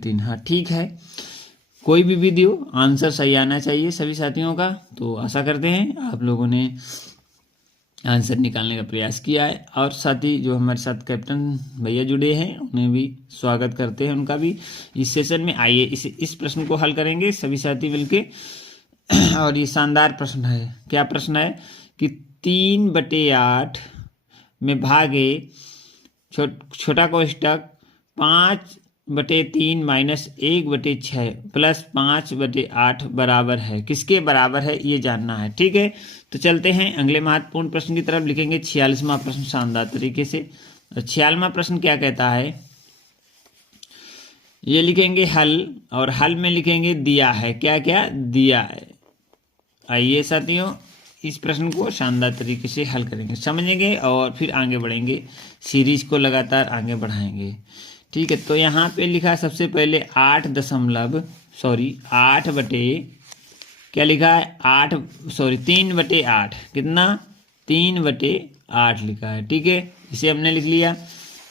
3। हाँ ठीक है, कोई भी विधि हो आंसर सही आना चाहिए सभी साथियों का। तो आशा करते हैं आप लोगों ने आंसर निकालने का प्रयास किया है। और साथ ही जो हमारे साथ कैप्टन भैया जुड़े हैं उन्हें भी स्वागत करते हैं उनका भी इस सेशन में। आइए इस प्रश्न को हल करेंगे सभी साथी मिलके। और ये शानदार प्रश्न है। क्या प्रश्न है कि 3/8 में भागे छोटा कोष्टक 5/3 माइनस 1/6 प्लस 5/8 बराबर है, किसके बराबर है ये जानना है। ठीक है, तो चलते हैं अगले महत्वपूर्ण प्रश्न की तरफ। लिखेंगे 46वां प्रश्न शानदार तरीके से। 46वां प्रश्न क्या कहता है, ये लिखेंगे हल, और हल में लिखेंगे दिया है। क्या क्या दिया है। आइए साथियों इस प्रश्न को शानदार तरीके से हल करेंगे, समझेंगे और फिर आगे बढ़ेंगे, सीरीज को लगातार आगे बढ़ाएंगे। ठीक है, तो यहाँ पे लिखा है सबसे पहले 8 बटे क्या लिखा है 3/8 कितना 3/8 लिखा है। ठीक है, इसे हमने लिख लिया।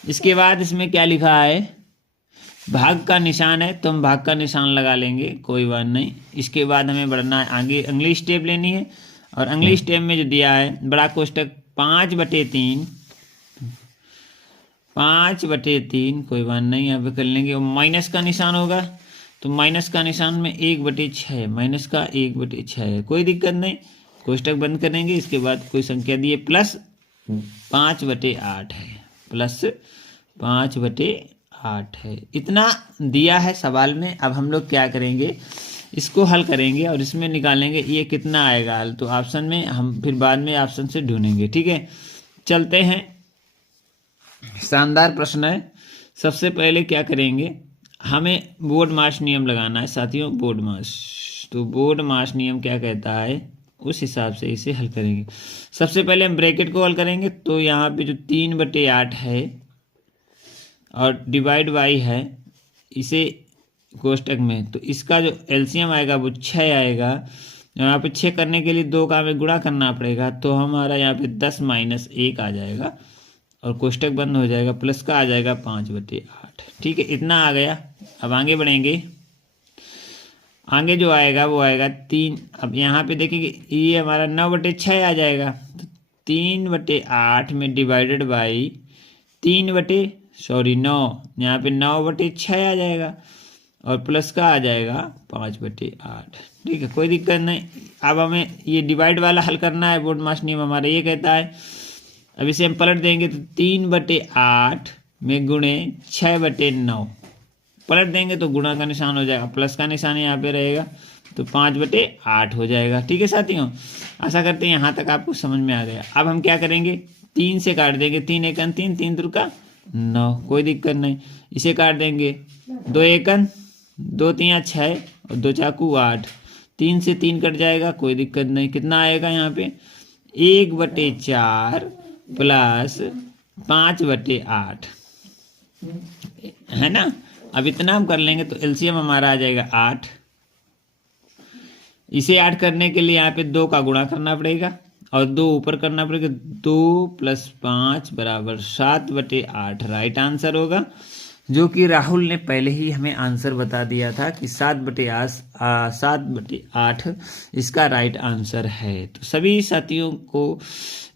इसके बाद इसमें क्या लिखा है, भाग का निशान है तो हम भाग का निशान लगा लेंगे, कोई बात नहीं। इसके बाद हमें बढ़ना है आगे, अगली स्टेप लेनी है। और अगली स्टेप में जो दिया है बड़ा कोष्टक 5/3 कोई बात नहीं, यहाँ पे कर लेंगे। और माइनस का निशान होगा तो माइनस का निशान में 1/6 माइनस का 1/6 है, कोई दिक्कत नहीं। कोष्टक बंद करेंगे, इसके बाद कोई संख्या दिए प्लस 5/8 है, प्लस 5/8 है, इतना दिया है सवाल में। अब हम लोग क्या करेंगे, इसको हल करेंगे और इसमें निकालेंगे ये कितना आएगा हल। तो ऑप्शन में हम फिर बाद में ऑप्शन से ढूंढेंगे। ठीक है, चलते हैं, शानदार प्रश्न है। सबसे पहले क्या करेंगे, हमें बोर्ड मास नियम लगाना है साथियों, बोर्ड मास। तो बोर्ड मास नियम क्या कहता है उस हिसाब से इसे हल करेंगे। सबसे पहले हम ब्रैकेट को हल करेंगे। तो यहाँ पे जो 3/8 है और डिवाइड बाई है इसे कोष्टक में, तो इसका जो एलसीएम आएगा वो 6 आएगा। यहाँ पे 6 करने के लिए 2 का हमें गुणा करना पड़ेगा, तो हमारा यहाँ पे 10 माइनस 1 आ जाएगा और कोष्टक बंद हो जाएगा, प्लस का आ जाएगा 5/8। ठीक है, इतना आ गया। अब आगे बढ़ेंगे, आगे जो आएगा वो आएगा 3। अब यहाँ पे देखेंगे ये हमारा 9/6 आ जाएगा। तो 3/8 में डिवाइडेड बाई 9, यहाँ पे 9/6 आ जाएगा और प्लस का आ जाएगा 5/8। ठीक है, कोई दिक्कत नहीं। अब हमें ये डिवाइड वाला हल करना है, बोर्ड मास नियम हमारा ये कहता है। अब इसे हम पलट देंगे तो 3/8 में गुणे 6/9, पलट देंगे तो गुणा का निशान हो जाएगा, प्लस का निशान यहाँ पे रहेगा, तो 5/8 हो जाएगा। ठीक है साथियों, आशा करते हैं यहाँ तक आपको समझ में आ गया। अब हम क्या करेंगे, 3 से काट देंगे, 3 एकन 3, 3 दुर्गा 9, कोई दिक्कत नहीं। इसे काट देंगे, 2 एकन 2 3 6 और 2 चाकू 8, 3 से 3 कट जाएगा, कोई दिक्कत नहीं। कितना आएगा यहाँ पे 1/4 प्लस 5/8 है ना। अब इतना हम कर लेंगे तो एलसीएम हमारा आ जाएगा 8। इसे 8 करने के लिए यहाँ पे 2 का गुणा करना पड़ेगा और 2 ऊपर करना पड़ेगा, 2 + 5 = 7/8 राइट आंसर होगा, जो कि राहुल ने पहले ही हमें आंसर बता दिया था कि 7/8 इसका राइट आंसर है। तो सभी साथियों को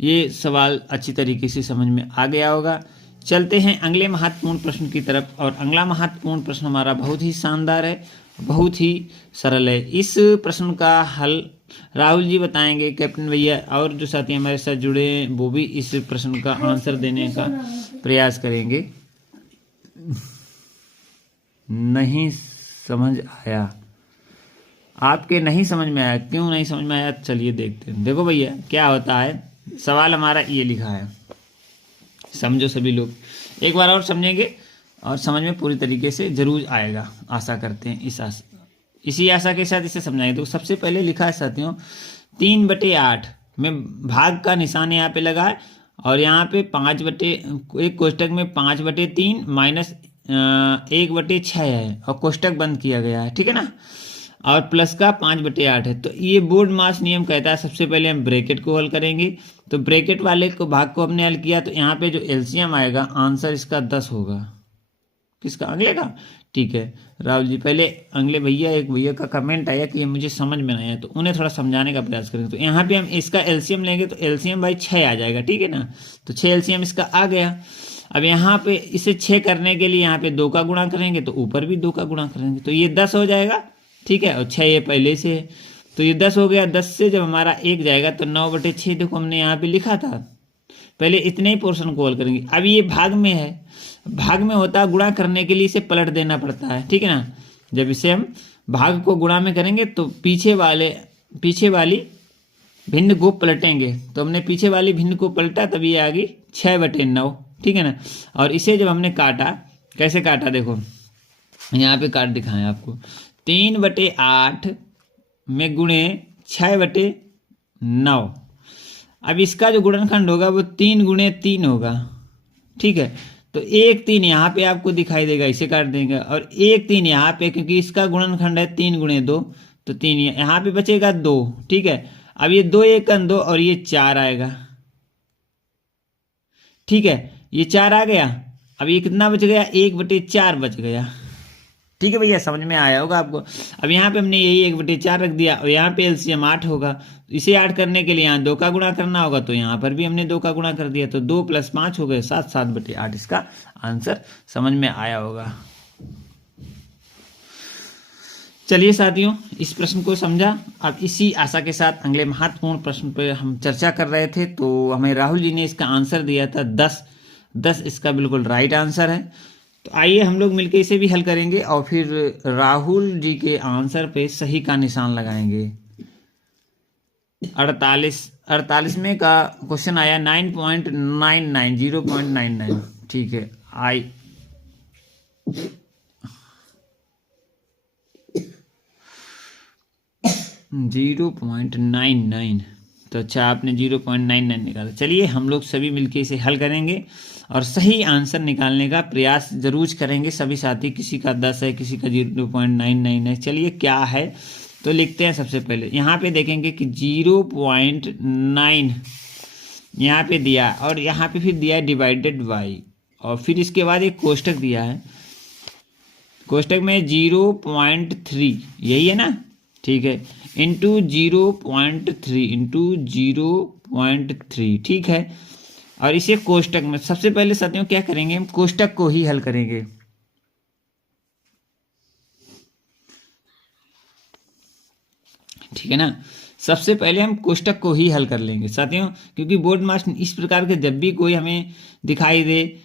ये सवाल अच्छी तरीके से समझ में आ गया होगा। चलते हैं अगले महत्वपूर्ण प्रश्न की तरफ। और अगला महत्वपूर्ण प्रश्न हमारा बहुत ही शानदार है, बहुत ही सरल है। इस प्रश्न का हल राहुल जी बताएंगे, कैप्टन भैया और जो साथी हमारे साथ जुड़े हैं वो भी इस प्रश्न का आंसर देने का प्रयास करेंगे। नहीं समझ आया, आपके नहीं समझ में आया, क्यों नहीं समझ में आया, चलिए देखते हैं। देखो भैया क्या होता है, सवाल हमारा ये लिखा है, समझो सभी लोग, एक बार और समझेंगे और समझ में पूरी तरीके से जरूर आएगा, आशा करते हैं। इसी आशा के साथ इसे समझाएंगे। तो सबसे पहले लिखा है साथियों 3/8 में भाग का निशान यहाँ पे लगा है और यहाँ पे एक कोष्टक में 5/3 माइनस 1/6 है और कोष्टक बंद किया गया है, ठीक है ना, और प्लस का 5/8 है। तो ये बोर्ड मास नियम कहता है सबसे पहले हम ब्रैकेट को हल करेंगे। तो ब्रैकेट वाले को भाग को हमने हल किया, तो यहाँ पे जो एलसीएम आएगा आंसर इसका 10 होगा, किसका अगले का ठीक है राहुल जी, पहले अगले भैया, एक भैया का कमेंट आया कि ये मुझे समझ में नहीं आया, तो उन्हें थोड़ा समझाने का प्रयास करेंगे। तो यहाँ पे हम इसका एलसीएम लेंगे तो एलसीएम भाई 6 आ जाएगा, ठीक है ना। तो 6 एलसीएम इसका आ गया। अब यहाँ पे इसे 6 करने के लिए यहाँ पे 2 का गुणा करेंगे तो ऊपर भी 2 का गुणा करेंगे तो ये 10 हो जाएगा, ठीक है। और 6 ये पहले से है तो ये 10 हो गया। 10 से जब हमारा 1 जाएगा तो 9/6 देखो हमने यहाँ पे लिखा था। पहले इतने ही पोर्शन को हल करेंगे। अब ये भाग में है, भाग में होता है, गुणा करने के लिए इसे पलट देना पड़ता है, ठीक है ना। जब इसे हम भाग को गुणा में करेंगे तो पीछे वाली भिन्न को पलटेंगे। तो हमने पीछे वाली भिन्न को पलटा तभी ये आ गई 6/9, ठीक है ना। और इसे जब हमने काटा, कैसे काटा देखो यहाँ पे काट दिखाएं आपको, 3/8 में गुणे 6/9। अब इसका जो गुणनखंड होगा वो 3 × 3 होगा, ठीक है। तो 1 3 यहाँ पे आपको दिखाई देगा, इसे काट देंगे। और 1 3 यहाँ पे, क्योंकि इसका गुणनखंड है 3 × 2 तो 3 यहाँ पे बचेगा 2, ठीक है। अब ये 2 1 2 और ये 4 आएगा, ठीक है। ये 4 आ गया। अब ये कितना बच गया, 1/4 बच गया, ठीक है भैया, समझ में आया होगा आपको। अब यहाँ पे हमने यही 1/4 रख दिया और यहाँ पे एलसीएम 8 होगा। इसे 8 करने के लिए यहाँ 2 का गुणा करना होगा तो यहाँ पर भी हमने 2 का गुणा कर दिया तो 2 + 5 हो गए 7, 7/8 इसका आंसर समझ में आया होगा। चलिए साथियों, इस प्रश्न को समझा। अब इसी आशा के साथ अगले महत्वपूर्ण प्रश्न पर हम चर्चा कर रहे थे। तो हमें राहुल जी ने इसका आंसर दिया था 10 इसका बिल्कुल राइट आंसर है। तो आइए हम लोग मिलकर इसे भी हल करेंगे और फिर राहुल जी के आंसर पे सही का निशान लगाएंगे। 48वें का क्वेश्चन आया 9.99, 0.99, ठीक है। 0.99, तो अच्छा आपने 0.99 निकाला। चलिए हम लोग सभी मिलके इसे हल करेंगे और सही आंसर निकालने का प्रयास जरूर करेंगे सभी साथी। किसी का 10 है, किसी का 0.99 है। चलिए क्या है तो लिखते हैं। सबसे पहले यहाँ पे देखेंगे कि 0.9 यहाँ पे दिया और यहाँ पे फिर दिया है डिवाइडेड बाई, और फिर इसके बाद एक कोष्टक दिया है। कोष्टक में 0.3 यही है ना, ठीक है, इंटू 0.3, ठीक है। और इसे कोष्टक में सबसे पहले साथियों क्या करेंगे, हम कोष्टक को ही हल करेंगे, ठीक है ना। सबसे पहले हम कोष्टक को ही हल कर लेंगे साथियों, क्योंकि बोर्ड मास इस प्रकार के जब भी कोई हमें दिखाई दे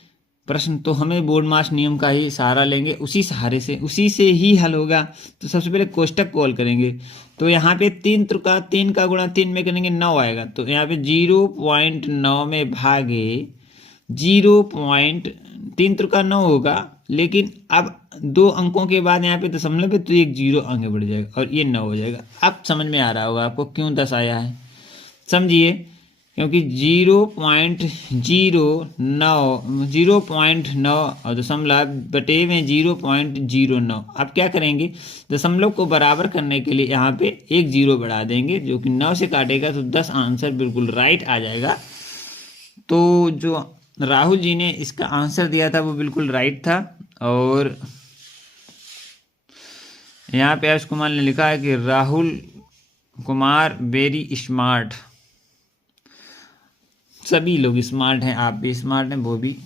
प्रश्न तो हमें बोर्ड मास नियम का ही सहारा लेंगे, उसी सहारे से उसी से ही हल होगा। तो सबसे पहले कोष्टक को हल करेंगे। तो यहाँ पे 3 का गुणा 3 में करेंगे 9 आएगा। तो यहाँ पे 0.9 में भागे 0.3 का 9 होगा, लेकिन अब 2 अंकों के बाद यहाँ पे दशमलव पे तो एक 0 आगे बढ़ जाएगा और ये 9 हो जाएगा। अब समझ में आ रहा होगा आपको क्यों 10 आया है, समझिए। क्योंकि 0.9 और दशमलव बटे में 0.09। अब क्या करेंगे, दशमलव को बराबर करने के लिए यहाँ पे एक 0 बढ़ा देंगे, जो कि 9 से काटेगा तो 10 आंसर बिल्कुल राइट आ जाएगा। तो जो राहुल जी ने इसका आंसर दिया था वो बिल्कुल राइट था। और यहाँ पे आयुष कुमार ने लिखा है कि राहुल कुमार वेरी स्मार्ट। सभी लोग स्मार्ट हैं, आप भी स्मार्ट हैं, वो भी